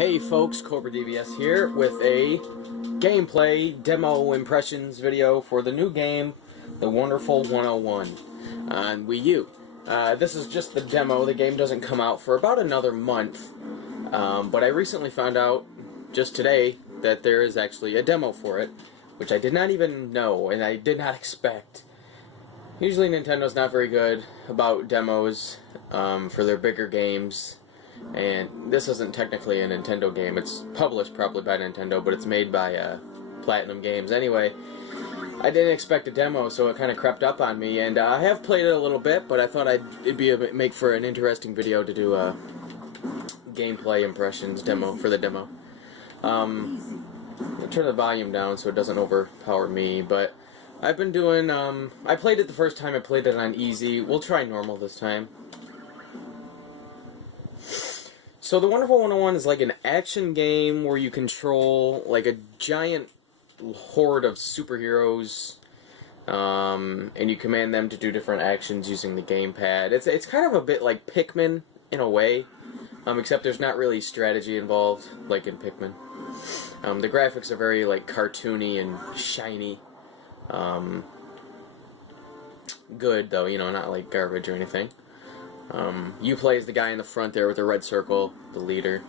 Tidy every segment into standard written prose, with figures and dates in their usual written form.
Hey folks, Cobra DVS here with a gameplay demo impressions video for the new game, The Wonderful 101 on Wii U. This is just the demo. The game doesn't come out for about another month, but I recently found out just today that there is actually a demo for it, which I did not even know and I did not expect. Usually Nintendo's not very good about demos for their bigger games. And this isn't technically a Nintendo game. It's published probably by Nintendo, but it's made by Platinum Games. Anyway, I didn't expect a demo, so it kind of crept up on me. And I have played it a little bit, but I thought it'd make for an interesting video to do a gameplay impressions demo for the demo. I'm gonna turn the volume down so it doesn't overpower me. But I've been doing. I played it the first time. I played it on easy. We'll try normal this time. So The Wonderful 101 is like an action game where you control like a giant horde of superheroes, and you command them to do different actions using the gamepad. It's kind of a bit like Pikmin in a way, except there's not really strategy involved like in Pikmin. The graphics are very like cartoony and shiny. Good though, you know, not like garbage or anything. You play as the guy in the front there with the red circle, the leader.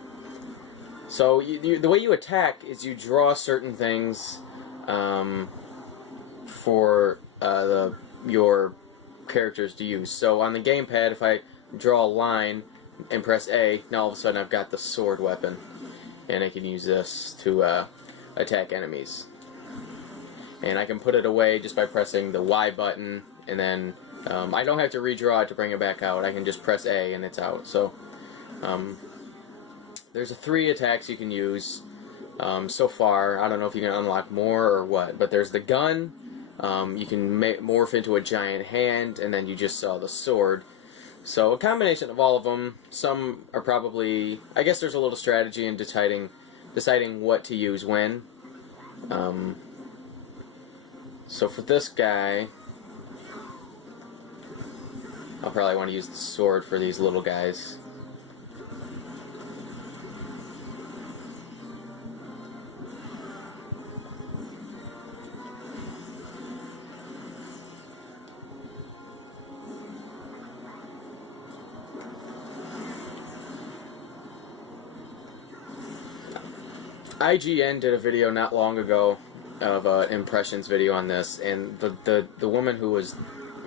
So the way you attack is you draw certain things for your characters to use. So on the gamepad, if I draw a line and press A, now all of a sudden I've got the sword weapon, and I can use this to attack enemies. And I can put it away just by pressing the Y button, and then I don't have to redraw it to bring it back out. I can just press A and it's out. So there's 3 attacks you can use so far. I don't know if you can unlock more or what, but there's the gun. You can morph into a giant hand, and then you just saw the sword. So a combination of all of them. Some are probably, I guess there's a little strategy in deciding what to use when. So for this guy, I'll probably want to use the sword for these little guys. IGN did a video not long ago of an impressions video on this, and the woman who was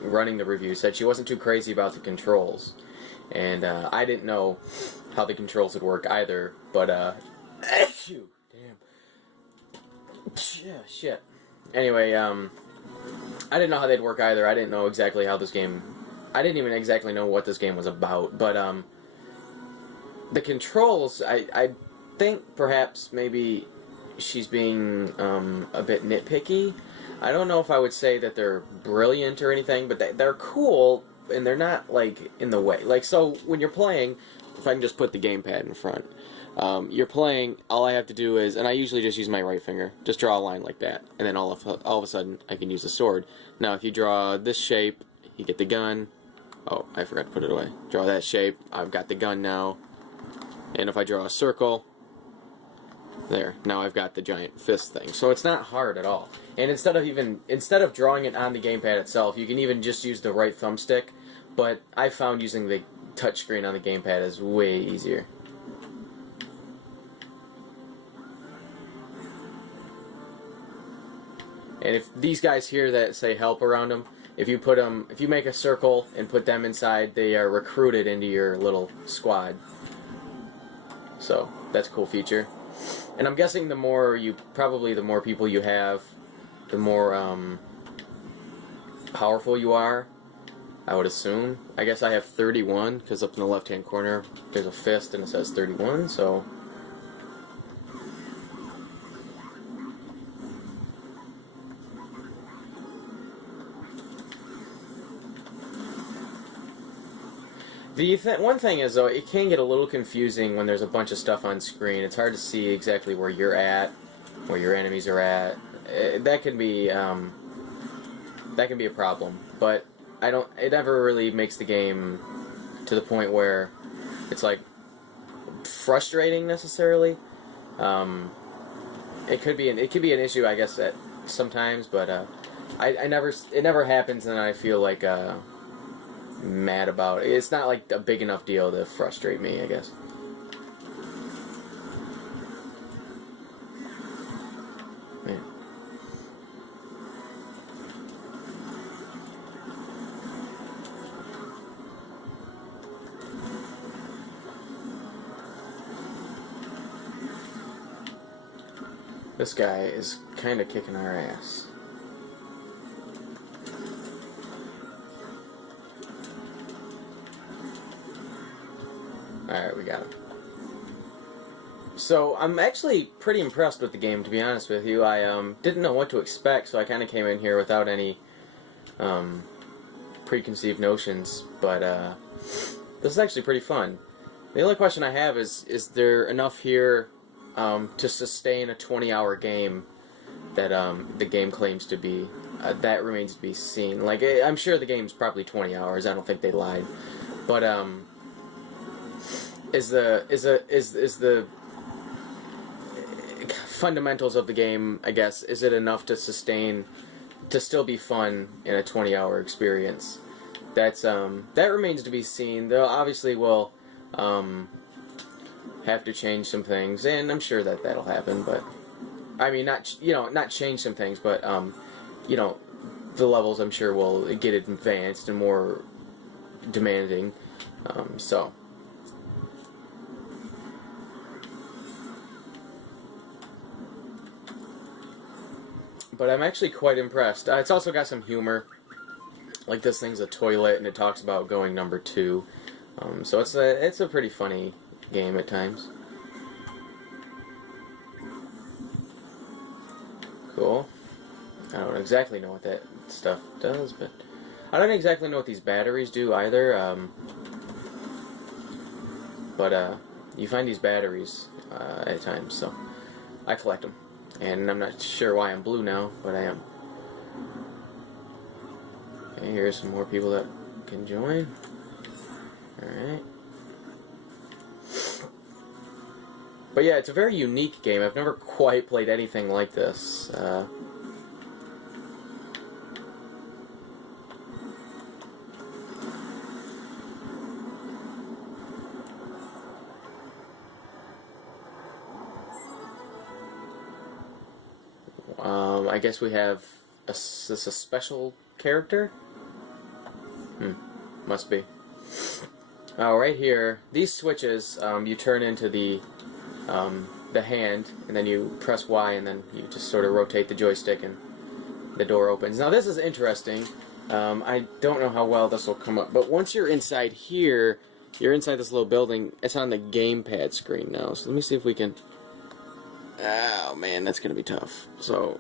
running the review said she wasn't too crazy about the controls, and I didn't know how the controls would work either, but damn, shit. Anyway, I didn't know how they'd work either. I didn't know exactly how this game, I didn't even exactly know what this game was about, but the controls, I think perhaps maybe she's being a bit nitpicky. I don't know if I would say that they're brilliant or anything, but they're cool, and they're not, like, in the way. Like, so, when you're playing, if I can just put the gamepad in front, you're playing, all I have to do is, and I usually just use my right finger, just draw a line like that, and then all of a sudden, I can use the sword. Now, if you draw this shape, you get the gun. Oh, I forgot to put it away. Draw that shape, I've got the gun now. And if I draw a circle, there, now I've got the giant fist thing. So it's not hard at all. And instead of drawing it on the gamepad itself, you can even just use the right thumbstick. But I found using the touchscreen on the gamepad is way easier. And if these guys here that say help around them, if you make a circle and put them inside, they are recruited into your little squad. So that's a cool feature. And I'm guessing the more people you have, the more powerful you are, I would assume. I guess I have 31, because up in the left-hand corner, there's a fist and it says 31, so. One thing is, though, it can get a little confusing when there's a bunch of stuff on screen. It's hard to see exactly where you're at, where your enemies are at. That can be a problem. But it never really makes the game to the point where it's like frustrating necessarily. It could be an issue, I guess, at sometimes, but it never happens, and I feel like mad about it. It's not like a big enough deal to frustrate me, I guess. Man. This guy is kind of kicking our ass. Alright, we got him. So, I'm actually pretty impressed with the game, to be honest with you. I didn't know what to expect, so I kind of came in here without any preconceived notions. But this is actually pretty fun. The only question I have is there enough here to sustain a 20-hour game that the game claims to be? That remains to be seen. Like, I'm sure the game's probably 20 hours. I don't think they lied. But is the fundamentals of the game, I guess, is it enough to sustain, to still be fun in a 20-hour experience? That remains to be seen. They'll obviously will have to change some things, and I'm sure that that'll happen. But I mean, not change some things, but the levels I'm sure will get advanced and more demanding. So. But I'm actually quite impressed. It's also got some humor. Like, this thing's a toilet, and it talks about going number 2. So it's a pretty funny game at times. Cool. I don't exactly know what that stuff does, but I don't exactly know what these batteries do either. But you find these batteries at times, so I collect them. And I'm not sure why I'm blue now, but I am. Okay, here's some more people that can join. Alright. But yeah, it's a very unique game. I've never quite played anything like this. I guess we have this a special character? Must be. Oh, right here, these switches, you turn into the hand, and then you press Y, and then you just sort of rotate the joystick, and the door opens. Now, this is interesting. I don't know how well this will come up, but once you're inside here, you're inside this little building. It's on the gamepad screen now, so let me see if we can... Oh, man, that's going to be tough. So...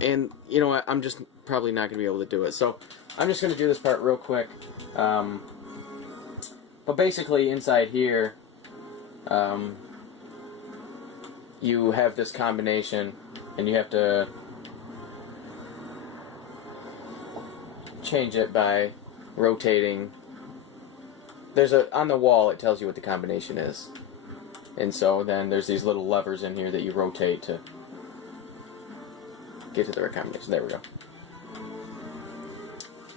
and you know what, I'm just probably not going to be able to do it, so I'm just going to do this part real quick. But basically inside here you have this combination, and you have to change it by rotating. There's on the wall, it tells you what the combination is, and so then there's these little levers in here that you rotate to get to the right combination. There we go.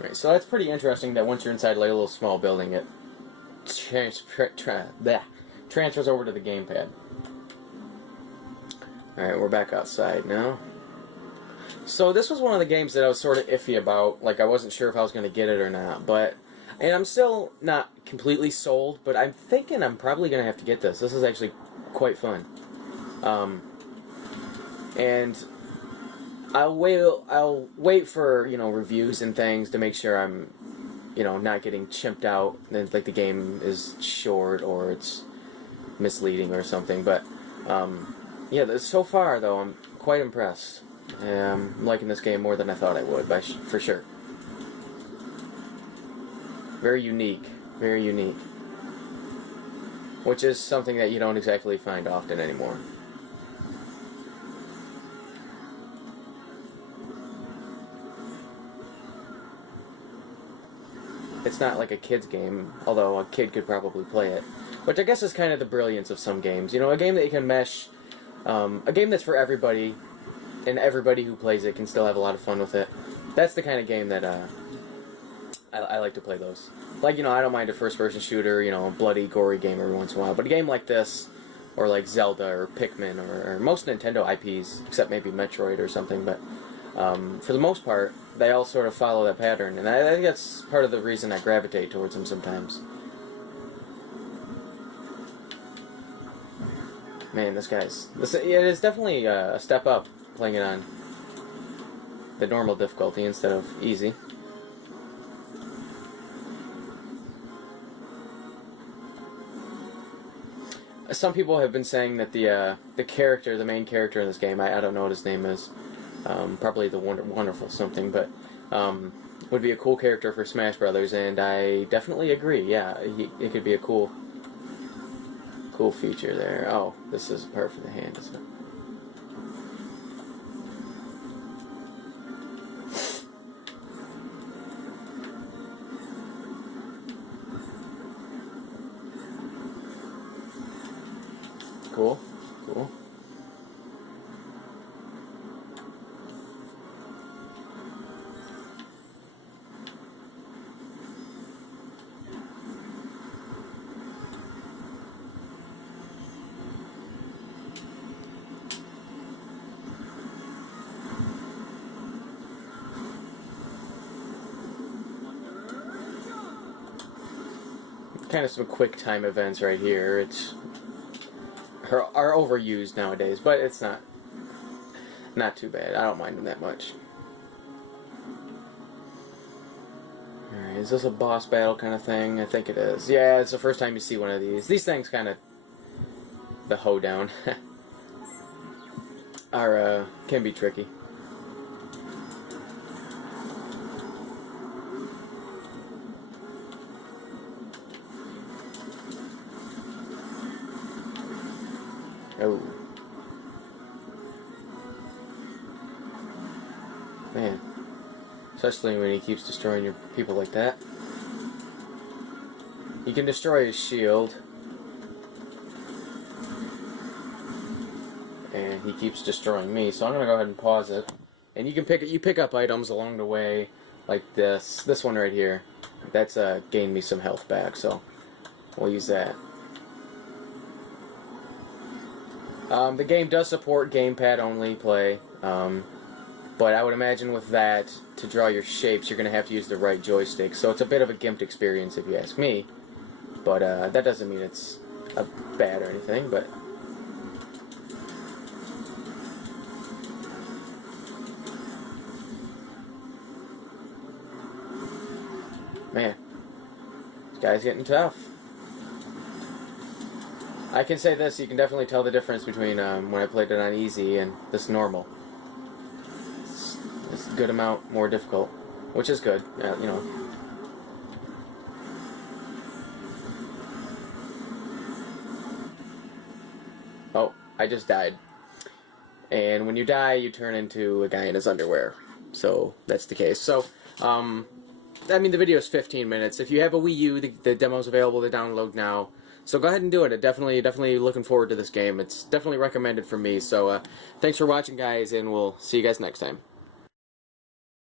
Right, so that's pretty interesting that once you're inside like a little small building, it transfers over to the gamepad. Alright, we're back outside now. So this was one of the games that I was sort of iffy about. Like, I wasn't sure if I was going to get it or not. And I'm still not completely sold, but I'm thinking I'm probably going to have to get this. This is actually quite fun. And I'll wait for, reviews and things to make sure I'm, not getting chimped out, and like the game is short or it's misleading or something. But yeah, so far though, I'm quite impressed. I'm liking this game more than I thought I would, for sure. Very unique, very unique. Which is something that you don't exactly find often anymore. It's not like a kid's game, although a kid could probably play it. which I guess is kind of the brilliance of some games. You know, a game that you can mesh, a game that's for everybody, and everybody who plays it can still have a lot of fun with it. That's the kind of game that I like to play those. Like, you know, I don't mind a first-person shooter, you know, a bloody, gory game every once in a while, but a game like this, or like Zelda, or Pikmin, or most Nintendo IPs, except maybe Metroid or something, but for the most part, they all sort of follow that pattern, and I think that's part of the reason I gravitate towards them sometimes. Man, it is definitely a step up playing it on the normal difficulty instead of easy. Some people have been saying that the main character in this game, I don't know what his name is, probably the Wonderful something, but would be a cool character for Smash Brothers, and I definitely agree. Yeah, it could be a cool feature there. Oh, this is a part for the hand, isn't it? Cool. Kind of some quick time events right here. It's are overused nowadays, but it's not too bad. I don't mind them that much. Alright, is this a boss battle kind of thing? I think it is. Yeah, it's the first time you see one of these. These things kind of, the hoedown, can be tricky. Oh. Man. Especially when he keeps destroying your people like that. You can destroy his shield. And he keeps destroying me, so I'm gonna go ahead and pause it. And you can pick up items along the way, like this. This one right here. That's gained me some health back, so we'll use that. The game does support gamepad only play, but I would imagine with that, to draw your shapes, you're going to have to use the right joystick, so it's a bit of a gimped experience if you ask me, but that doesn't mean it's bad or anything, but... Man, this guy's getting tough. I can say this, you can definitely tell the difference between when I played it on easy and this normal. It's a good amount more difficult, which is good, you know. Oh, I just died. And when you die, you turn into a guy in his underwear. So, that's the case. So, I mean, the video is 15 minutes. If you have a Wii U, the demo's available to download now. So go ahead and do it. Definitely looking forward to this game. It's definitely recommended for me. So thanks for watching, guys, and we'll see you guys next time.